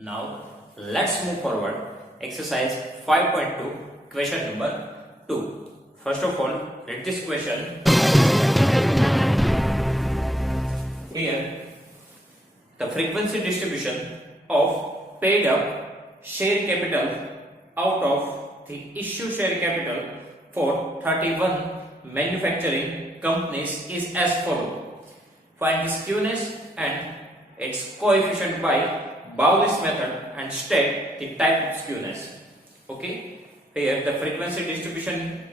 Now let's move forward. Exercise 5.2, question number 2. First of all, read this question. Here, the frequency distribution of paid up share capital out of the issue share capital for 31 manufacturing companies is as follows. Find the skewness and its coefficient by Bowlus method and state the type of skewness. Okay, here the frequency distribution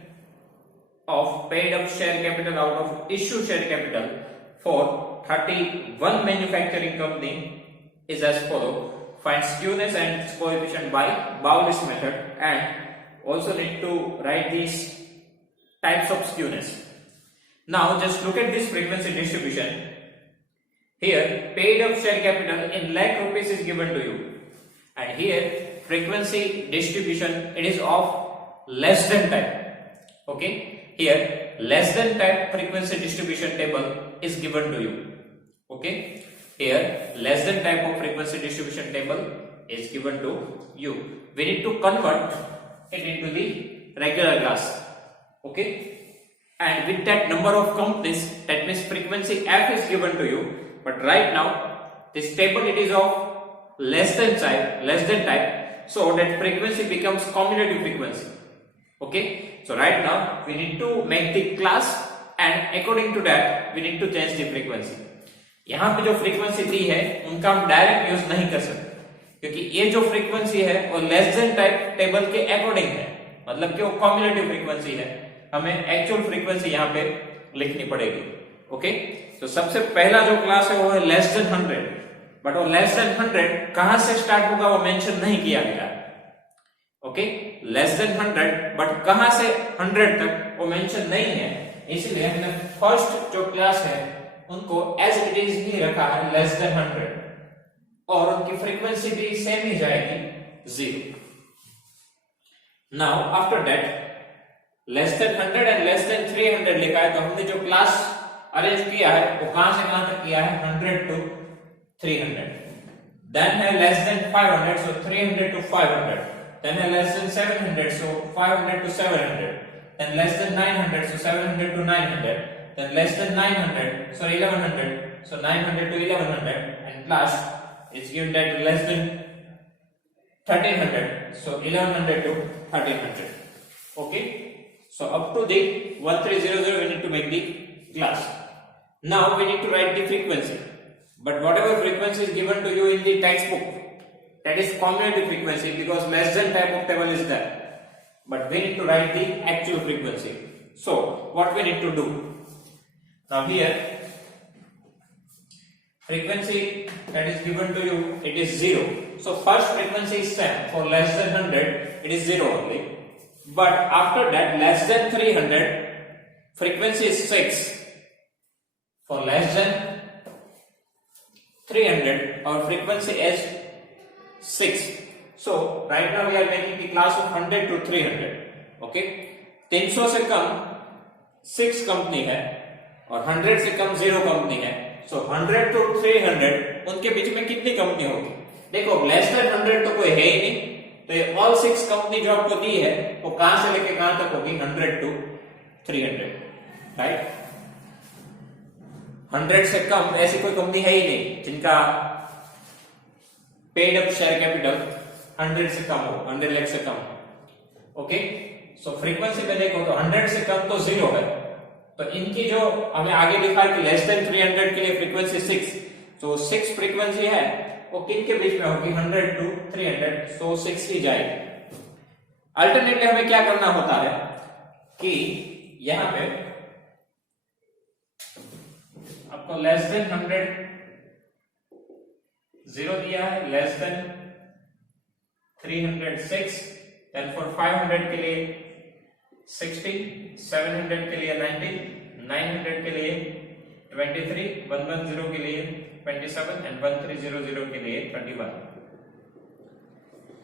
of paid up share capital out of issue share capital for 31 manufacturing company is as follows. Find skewness and its coefficient by Bowlus method, and also need to write these types of skewness. Now just look at this frequency distribution. Here paid up share capital in lakh rupees is given to you, and here frequency distribution it is of less than type. Okay, here less than type frequency distribution table is given to you. Okay, here less than type of frequency distribution table is given to you. We need to convert it into the regular class. Okay, and with that number of companies, that means frequency f is given to you. But right now this table it is of less than type, so that frequency becomes cumulative frequency. Okay, so right now we need to make the class, and according to that we need to change the frequency. यहाँ पे जो frequency दी है उनका हम direct use नहीं कर सकते, क्योंकि ये जो frequency है वो less than type टेबल के अकॉर्डिंग है, मतलब कि वो cumulative frequency है. हमें actual frequency यहाँ पे लिखनी पड़ेगी. ओके, तो सबसे पहला जो क्लास है वो है लेस देन 100, बट वो लेस देन 100 कहां से स्टार्ट होगा वो मेंशन नहीं किया गया. ओके, लेस देन 100 बट कहां से 100 तक वो मेंशन नहीं है, इसलिए हमने फर्स्ट जो क्लास है उनको एज इट इज ही रखा है लेस देन 100, और उनकी फ्रीक्वेंसी भी सेम ही जाएगी 0. Now after that less then 100 and less than 300 लिखा है, तो हमने जो क्लास अरेंज किया है वो कहां से कहां तक किया है 100 to 300. देन है less than 500, so 300 to 500. Then है less than 700, so 500 to 700. Then less than 900, so 700 to 900. Then less than 900, so 1100, so 900 to 1100, and last is given that less than 1300, so 1100 to 1300. Okay, so up to the 1300 we need to make the class. Now we need to write the frequency, but whatever frequency is given to you in the textbook, that is cumulative frequency, because less than type of table is there, but we need to write the actual frequency. So what we need to do now, here frequency that is given to you, it is 0. So first frequency is same. For less than 100 it is 0 only, but after that less than 300 frequency is 6. For less than 300 our frequency is 6. So right now we are making the class of 100 to 300. Okay, 300 से कम 6 कंपनी है और 100 से कम 0 कंपनी है. So 100 to 300 उनके बीच में कितनी कंपनी होगी? देखो लेस देन 100 तो कोई है ही नहीं, तो ये ऑल 6 कंपनी जो आपको दी है वो कहां से लेके कहां तक होगी 100 to 300, राइट. 100 से कम ऐसी कोई कंपनी है ही नहीं जिनका पेड अप शेयर कैपिटल 100 से कम हो, 100 लाख से कम. ओके, सो फ्रीक्वेंसी में देखो तो 100 से कम तो 0 है, तो इनकी जो हमें आगे लिखा है कि लेस देन 300 के लिए फ्रीक्वेंसी 6, तो 6 फ्रीक्वेंसी है वो किन के बीच में होगी 100 to 300, सो 6 ही जाएगी. अल्टरनेटली हमें क्या करना होता है कि यहां पे आपको लेस देन 100 0 दिया है, लेस देन 300 6, देन फॉर 500 के लिए 60, 700 के लिए 90, 900 के लिए 23, 110 के लिए 27 एंड 1300 के लिए 21.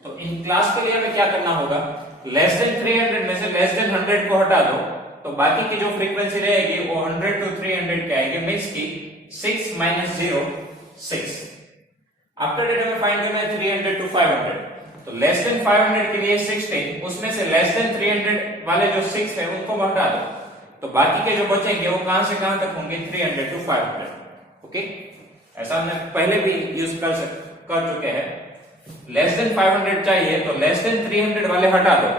तो इन क्लास के लिए हमें क्या करना होगा, लेस देन 300 में से लेस देन 100 को हटा दो, तो बाकी की जो फ्रीक्वेंसी रहेगी वो 100 to 300 की आएगी, मिक्स की 6 - 0 6. आफ्टर दैट हमें फाइंड करना है 300 to 500। तो लेस देन 500 के लिए 16, उसमें से लेस देन 300 वाले जो 6 है उनको हटा दो, तो बाकी के जो बचेंगे वो कहां से कहां तक होंगे, 300 to 500। ओके, ऐसा हमने पहले भी यूज कर चुके हैं। लेस देन 500 चाहिए तो लेस देन 300 वाले हटा दो,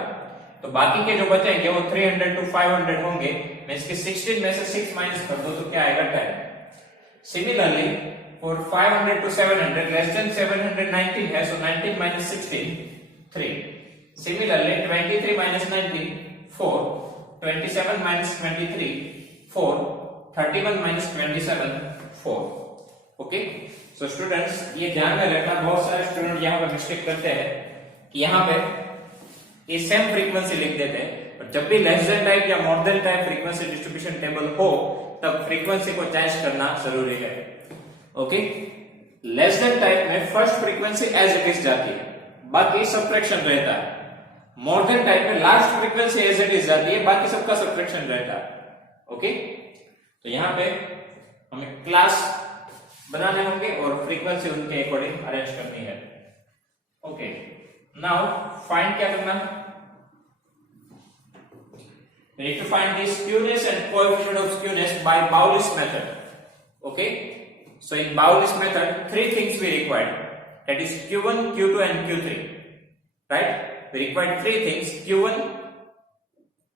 तो बाकी के जो बचेंगे वो 300 to 500 होंगे। मैं इसके 16 में से 6 माइनस कर दो तो क्या आएगा, 10। Similarly for 500 to 700, less than 719 है, so 19 minus 16, 3. Similarly, 23 minus 19, 4. 27 minus 23, 4. 31 minus 27, 4. Okay? So students, ये ध्यान में रखना, बहुत सारे स्टूडेंट यहाँ पे मिस्टेक करते हैं कि यहाँ पे ये सेम फ्रीक्वेंसी लिख देते हैं, और जब भी लेस देन टाइप या more than type frequency distribution table हो तब फ्रीक्वेंसी को चेंज करना जरूरी है। ओके, लेस देन टाइप में first frequency as it is जाती है, बाकी सब्ट्रैक्शन रहता है। मोर देन टाइप में last frequency as it is जाती है, बाकी सबका सब्ट्रैक्शन रहता है। ओके, तो यहां पे हमें क्लास बनाने होंगे और फ्रीक्वेंसी उनके अकॉर्डिंग अरेंज करनी है। ओके, नाउ फाइंड क्या करना है, we need to find the skewness and coefficient of skewness by Bauli's method. Okay, so in Bauli's method, three things we required, that is Q1, Q2 and Q3, right? We required three things, Q1,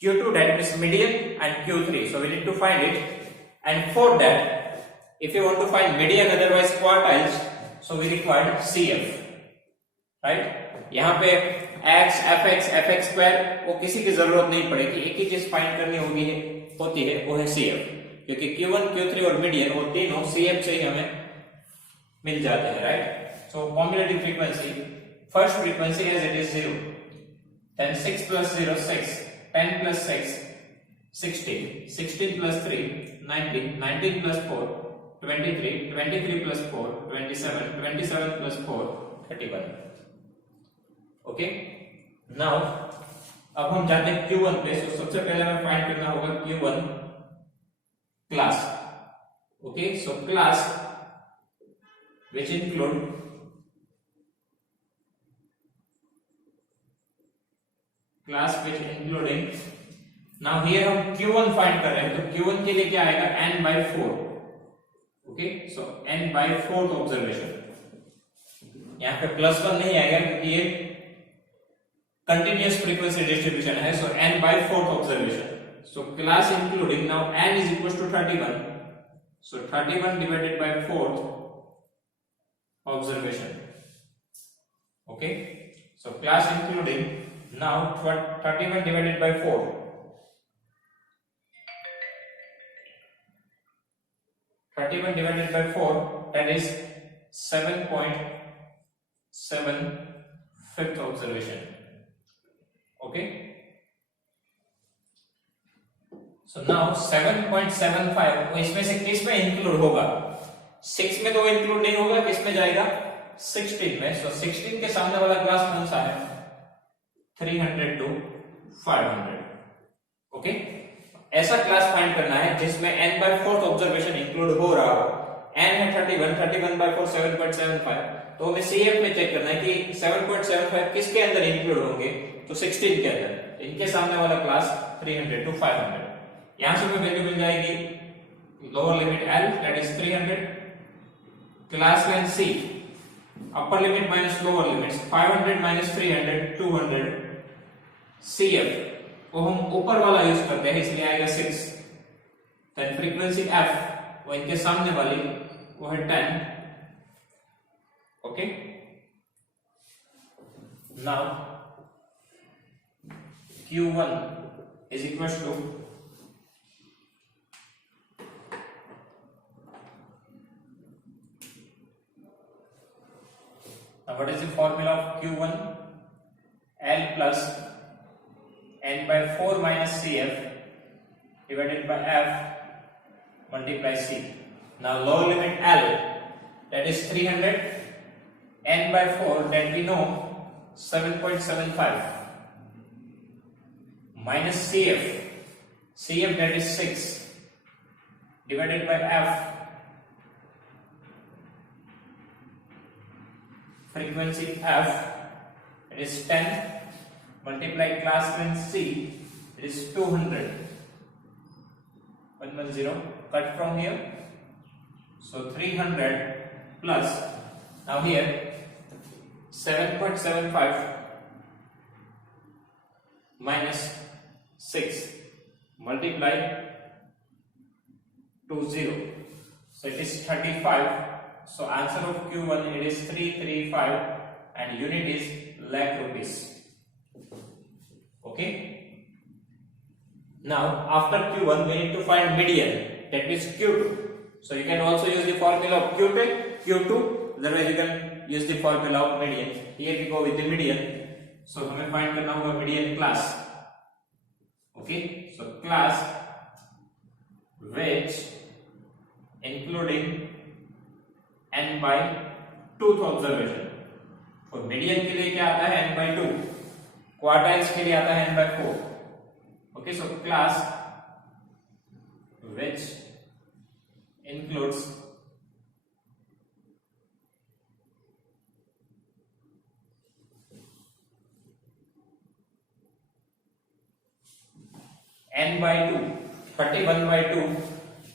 Q2 that means median, and Q3, so we need to find it. And for that, if you want to find median otherwise quartiles, so we required CF, right? यहाँ पे x, fx, fx square वो किसी की जरूरत नहीं पड़ेगी, एक ही चीज फाइंड करनी होती है वो है CF, क्योंकि Q1, Q3 और मीडियन वो तीनों CF से ही हमें मिल जाते हैं, right? So cumulative frequency, first frequency as it is 0, then 6 plus 0 6, 10 plus 6 16, 16 plus 3 19, 19 plus 4 23, 23 plus 4 27, 27 plus 4 31। ओके, नाउ अब हम जाते हैं Q1 पे। तो सबसे पहले हमें फाइंड करना होगा Q1 class. Okay, so class which include including, now here हम Q1 फाइंड कर रहे हैं, तो Q1 के लिए क्या आएगा, n/4। ओके, सो n/4 ऑब्जर्वेशन, यहाँ पे +1 नहीं आएगा क्योंकि ये continuous frequency distribution है, so n/4 observation. So class including, now n is equals to 31, so 31 divided by 4th observation. Okay, so class including, now 31 divided by 4, that is 7.7 fifth observation. Okay, so now 7.75 इसमें से किस में इंक्लूड होगा, 6 में तो इंक्लूड नहीं होगा, किस में जाएगा, 16 में। so 16 के सामने वाला क्लास कौन सा है, 300 to 500। ओके, ऐसा क्लास फाइंड करना है जिसमें n/4 ऑब्जर्वेशन इंक्लूड हो रहा हो। n है 31/4 7.75, तो हमें CF में चेक करना है कि 7.75 किसके अंदर इंक्लूड होंगे, तो 16 के अंदर। इनके सामने वाला क्लास 300 to 500। यहां से हमें वैल्यू मिल जाएगी, lower limit L that is 300, class length C, upper limit minus lower limits 500 माइनस 300 200, CF वो हम ऊपर वाला यूज करते हैं इसलिए आएगा 6। देन फ्रीक्वेंसी F वो इनके सामने वाली वो है 10। Okay, now Q1 is equals to now what is the formula of Q1? L plus n/4 minus CF divided by F multiply C. Now lower limit L that is 300, n/4 that we know 7.75 minus CF that is 6 divided by F frequency F, it is 10, multiply class length C, it is 200. 110 cut from here, so 300 plus, now here 7.75 minus 6 multiply 20, so it is 35. So answer of Q1 it is 335 and unit is lakh rupees. Okay, now after Q1 we need to find median, that means Q2. So you can also use the formula of Q2, otherwise you can use the formula of median. Here we go with the median. So हमें find करना होगा median class. Okay, so class which including n by 2th observation. और median के लिए क्या आता है n by 2, quartiles के लिए आता है n by 4. Okay, so class which includes n by 2, 31 by 2,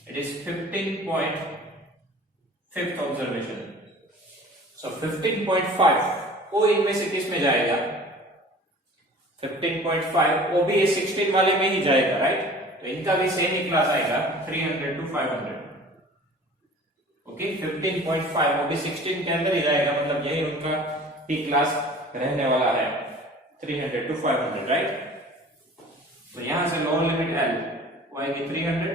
it is 15.5th observation. So 15.5 वो इनमें से किस में जाएगा? 15.5 वो भी 16 वाले में ही जाएगा, राइट? तो इनका भी सेम ही क्लास आएगा 300 to 500. ओके, 15.5 वो भी 16 के अंदर ही जाएगा, मतलब यही उनका ही क्लास रहने वाला है 300 to 500, राइट? तो यहां से लोअर लिमिट L वो आएगी 300,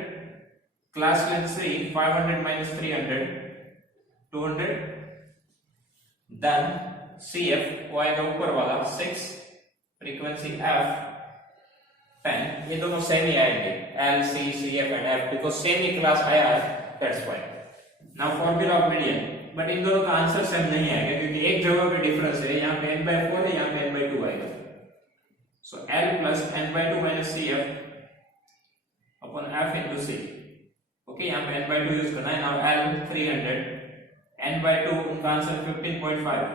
class length 3, 500 minus 300 200, then CF वो आएगा ऊपर वाला 6, फ्रीक्वेंसी F 10, ये दोनों सेम ही आएंगे L, C, CF and F, because same ही क्लास आया है, that's why. Now formula of median, but in दोनों का आंसर सेम नहीं आएगा क्योंकि एक जगह पे डिफरेंस है, यहाँ पे n/4 है, यहाँ पे n/2 आएगा. So L plus n/2 minus CF upon F into C. Okay, यहाँ पे n/2 यूज करना है. Now L 300, n/2 उनका आंसर 15.5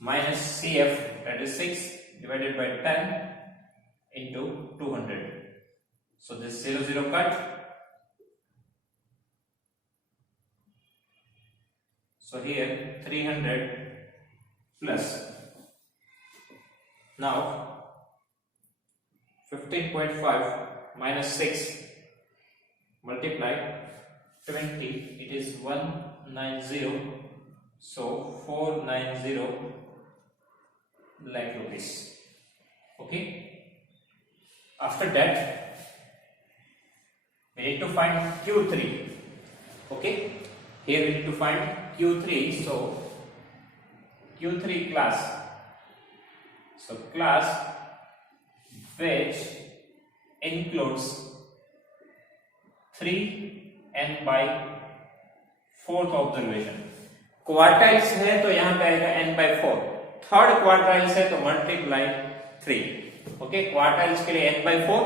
minus CF that is 6 divided by 10 into 200. So this 0 cut. So here 300 plus, now 15.5 minus 6 multiply 20, it is 190, so 490 lakh rupees. Okay, after that we need to find Q3. Okay, here we need to find Q3, so Q3 class, so class which includes 3n by 4th observation. Quartiles है तो यहां पे आएगा n by 4, third quartiles है तो मल्टीप्लाई 3. Okay, quartiles के लिए n by 4,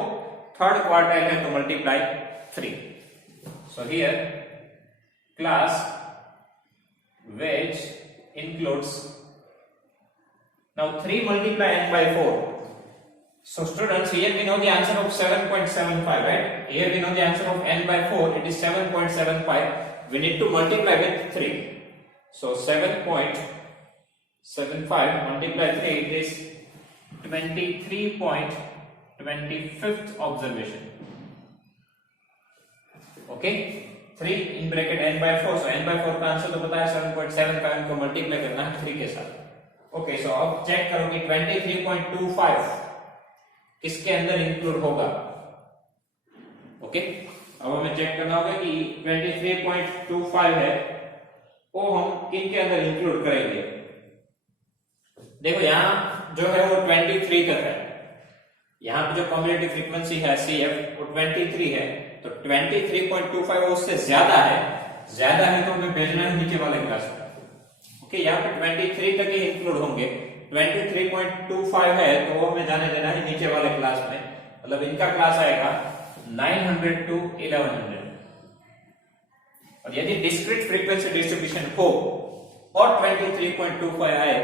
third quartile है तो मल्टीप्लाई 3. So here class which includes, now 3 multiply n by 4. So students, here we know the answer of 7.75, right? Here we know the answer of n by 4, it is 7.75. We need to multiply with 3. So 7.75 multiply 3, it is 23.25th observation. Okay, 3 in bracket n by 4. So n by 4 का आंसर तो पता है 7.75, इनको मल्टीप्लाई करना है 3 के साथ. ओके, सो अब चेक करो कि 23.25 किसके अंदर इंक्लूड होगा. ओके, अब हमें चेक करना होगा कि 23.25 है वो हम किन के अंदर इंक्लूड करेंगे. देखो यहाँ जो है वो 23 तक है, यहाँ पे जो कम्युलेटिव फ्रीक्वेंसी है CF वो 23 है, तो 23.25 उससे ज्यादा है तो हमें भेजना है नीचे वाले क्लास में. ओके, यहाँ पे 23 तक ही इंक्लूड होंगे, 23.25 है तो वो हमें जाने देना है नीचे वाले क्लास में, मतलब इनका क्लास आएगा 900 to 1100. और यदि डिस्क्रीट फ्रीक्वेंसी डिस्ट्रीब्यूशन हो और 23.25 आए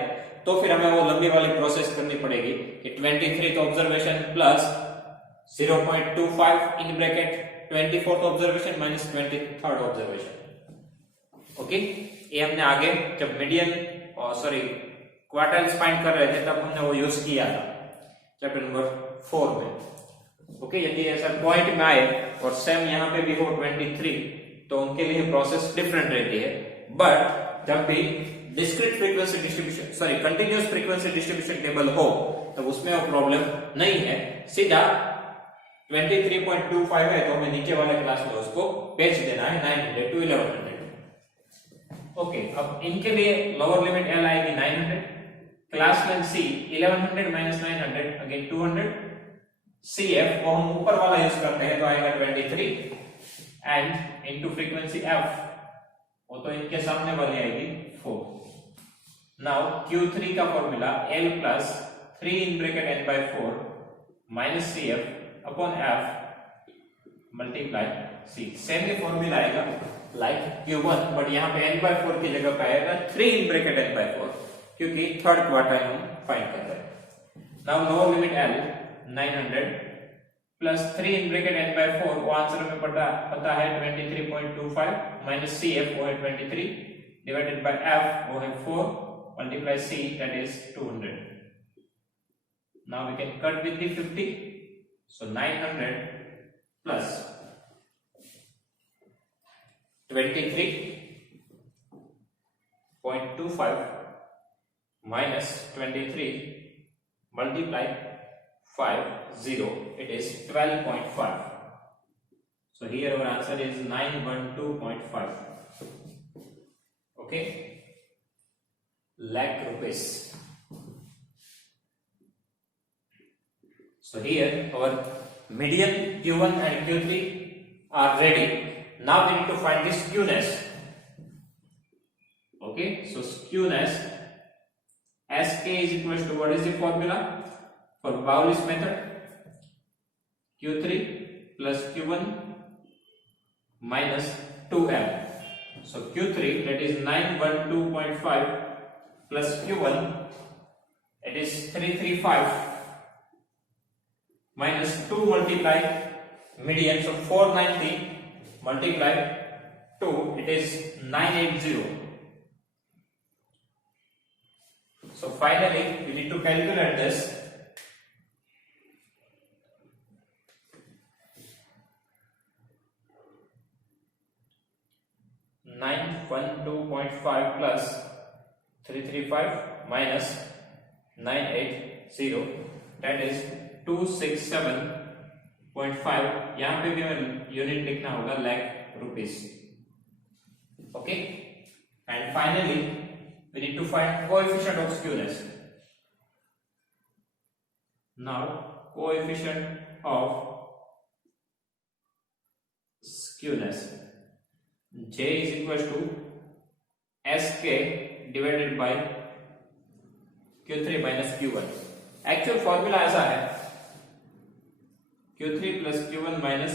तो फिर हमें वो लंबी वाली प्रोसेस करनी पड़ेगी कि 23th observation plus 0.25 in bracket 24th observation minus 23rd observation. Okay, ये हमने आगे जब मीडियन और क्वार्टाइल्स फाइंड कर रहे थे तब हमने वो यूज किया था चैप्टर नंबर 4 में। ओके, यदि ऐसा पॉइंट में आए और सेम यहाँ पे भी हो 23 तो उनके लिए प्रोसेस डिफरेंट रहती है। बट जब भी discrete frequency distribution continuous frequency distribution table हो तब उसमें वो प्रॉब्लम नहीं है। सीधा 23.25 है तो हमें नीचे वाले क्लास में उसको भेज देना है 900 to 1100। ओके, अब इनके लिए लोअर लिमिट एल आएगी 900, क्लास लेंथ सी 1100 माइनस 900 अगेन 200, CF को हम ऊपर वाला यूज करते हैं तो आएगा 23 एंड इनटू फ्रीक्वेंसी F वो तो इनके सामने वाली आएगी 4। नाउ Q3 का formula L plus 3 in bracket n by 4 minus CF upon F multiply C। Same ही फॉर्मूला आएगा लाइक Q1 बट यहाँ पे n by 4 की जगह पे आएगा 3 इन ब्रैकेट n by 4 क्योंकि थर्ड क्वार्टाइल हम फाइंड कर रहे हैं। नाउ लोअर लिमिट L 900 प्लस 3 इन ब्रैकेट n by 4 वो आंसर में पता है 23.25 माइनस CF वो है 23 डिवाइडेड बाय F वो है 4 multiply C that is 200। Now we can cut with the 50 so 900 plus 23.25 minus 23 multiply 50 it is 12.5. So here our answer is 912.5. Okay, lakh rupees. So here our median Q1 and Q3 are ready. Now we need to find the skewness. Okay, so skewness Sk is equal to what is the formula for Pauli's method? Q3 plus Q1 minus 2m. So Q3 that is 912.5 plus Q1 it is 335 minus 2 multiply median, so 490 multiply 2 it is 980. So finally we need to calculate this. (912.5) plus 335 minus 980 that is 267.5. यहाँ पे भी हमें यूनिट लिखना होगा lakh rupees. Okay, and finally we need to find coefficient of skewness. Now coefficient of skewness J is equal to Sk divided by Q3 minus Q1. Actual formula ऐसा है Q3 plus Q1 minus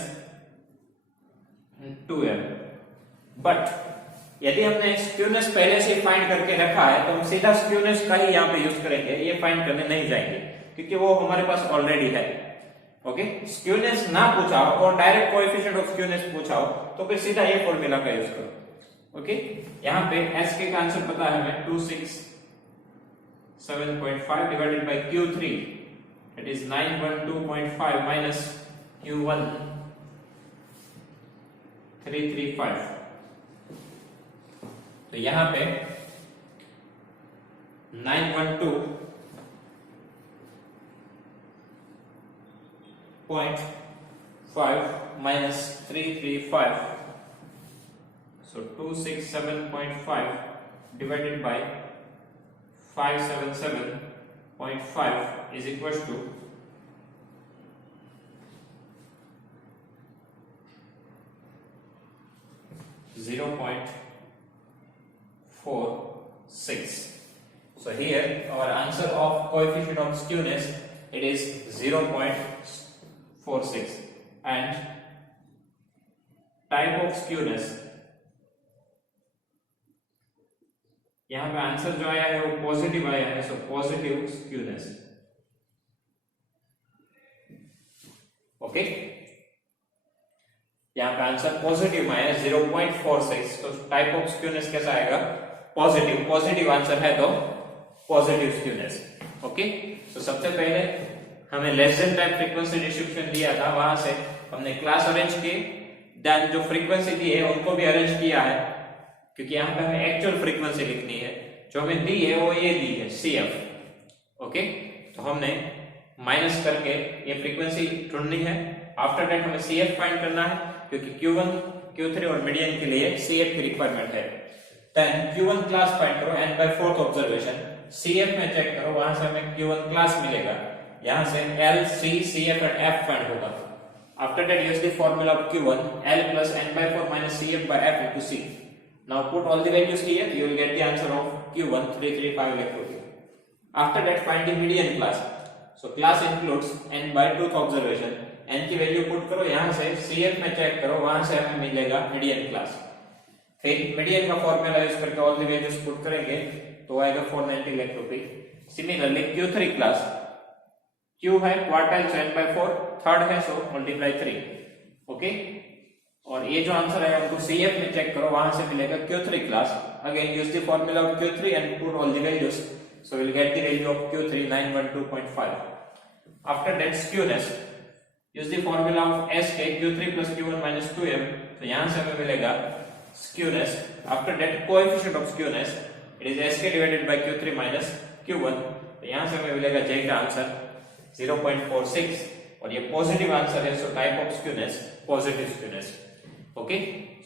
2m, but यदि हमने स्क्यूनेस पहले से फाइंड करके रखा है तो हम सीधा स्क्यूनेस का ही यहाँ पे यूज करेंगे, ये फाइंड करने नहीं जाएंगे क्योंकि वो हमारे पास ऑलरेडी है। ओके, स्क्यूनेस ना पूछा हो और डायरेक्ट कोएफिशिएंट ऑफ स्क्यूनेस पूछा हो तो फिर सीधा ये फॉर्मूला का यूज करो। ओके, यहाँ पे एस के आंसर पता है हमें 267.5 divided by Q3 it is 912.5 minus Q1 335। तो यहां पे 912.5 minus 335, so 267.5 divided by 577.5 is equal to 0.46. So here our answer of coefficient of skewness it is 0.46 and type of skewness यहाँ पे आंसर जो आया है वो पॉजिटिव आया है, सो पॉजिटिव स्क्यूनेस। ओके, यहाँ पे आंसर पॉजिटिव आया है 0.46, तो टाइप ऑफ स्क्यूनेस कैसा आएगा? पॉजिटिव। पॉजिटिव आंसर है तो पॉजिटिव स्क्यूनेस। ओके, तो सबसे पहले हमें less than type frequency distribution दिया था, वहां से हमने क्लास अरेंज की, देन जो फ्रीक्वेंसी दी है उनको भी अरेंज किया है, क्योंकि यहाँ पे हमें एक्चुअल फ्रीक्वेंसी लिखनी है। जो हमें दी है वो ये दी है CF। ओके, तो हमने माइनस करके ये फ्रीक्वेंसी ढूंढनी है। आफ्टर दैट हमें CF फाइंड करना है, क्योंकि Q1, Q3 और मीडियन के लिए CF की रिक्वायरमेंट है। देन Q1 क्लास फाइंड करो and by fourth observation CF में चेक करो, वहां से हमें Q1 क्लास मिलेगा, यहां से L, C, CF and F find होगा। After that use the formula of Q1, L plus n by 4 minus CF by F into C. Now put all the values here, you will get the answer of Q1 335 electron. After that find the median class. So class includes n by 2th observation. n की value put करो, यहां से CF में चेक करो, वहां से हमें मिलेगा मीडियन क्लास। फिर मीडियन का फॉर्मूला यूज करके ऑल द वैल्यूज पुट करेंगे तो आएगा 490 इलेक्ट्रोपी। सिमिलरली Q3 क्लास, Q है क्वार्टाइल, so n by 4, थर्ड है, सो मल्टीप्लाई 3। ओके, और ये जो आंसर है हमको CF में चेक करो, वहां से मिलेगा Q3 class. Again use the formula of Q3 and put all the values, so will get the value of Q3 912.5। After that skewness, use the formula of SK Q3 plus Q1 minus 2m, तो यहां से हमें मिलेगा skewness. After that coefficient of skewness, it is SK divided by Q3 minus Q1, तो यहां से हमें मिलेगा J का आंसर 0.46, और ये पॉजिटिव आंसर है, so type of skewness positive skewness. Okay,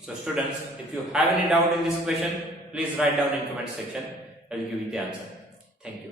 so students, if you have any doubt in this question, please write down in comment section. I will give you the answer. Thank you.